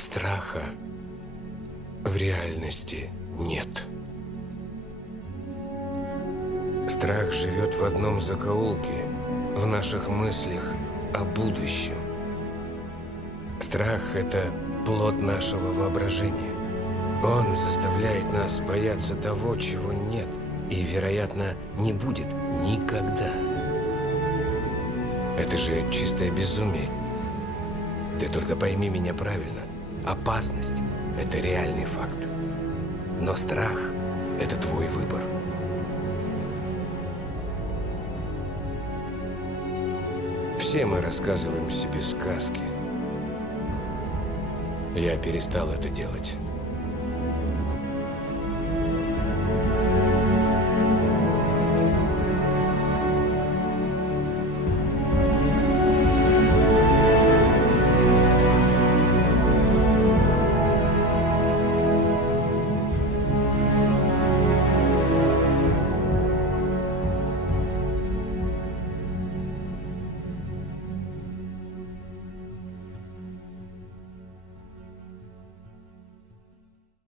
Страха в реальности нет. Страх живет в одном закоулке, в наших мыслях о будущем. Страх – это плод нашего воображения. Он заставляет нас бояться того, чего нет, и, вероятно, не будет никогда. Это же чистое безумие. Ты только пойми меня правильно. Опасность – это реальный факт. Но страх – это твой выбор. Все мы рассказываем себе сказки. Я перестал это делать.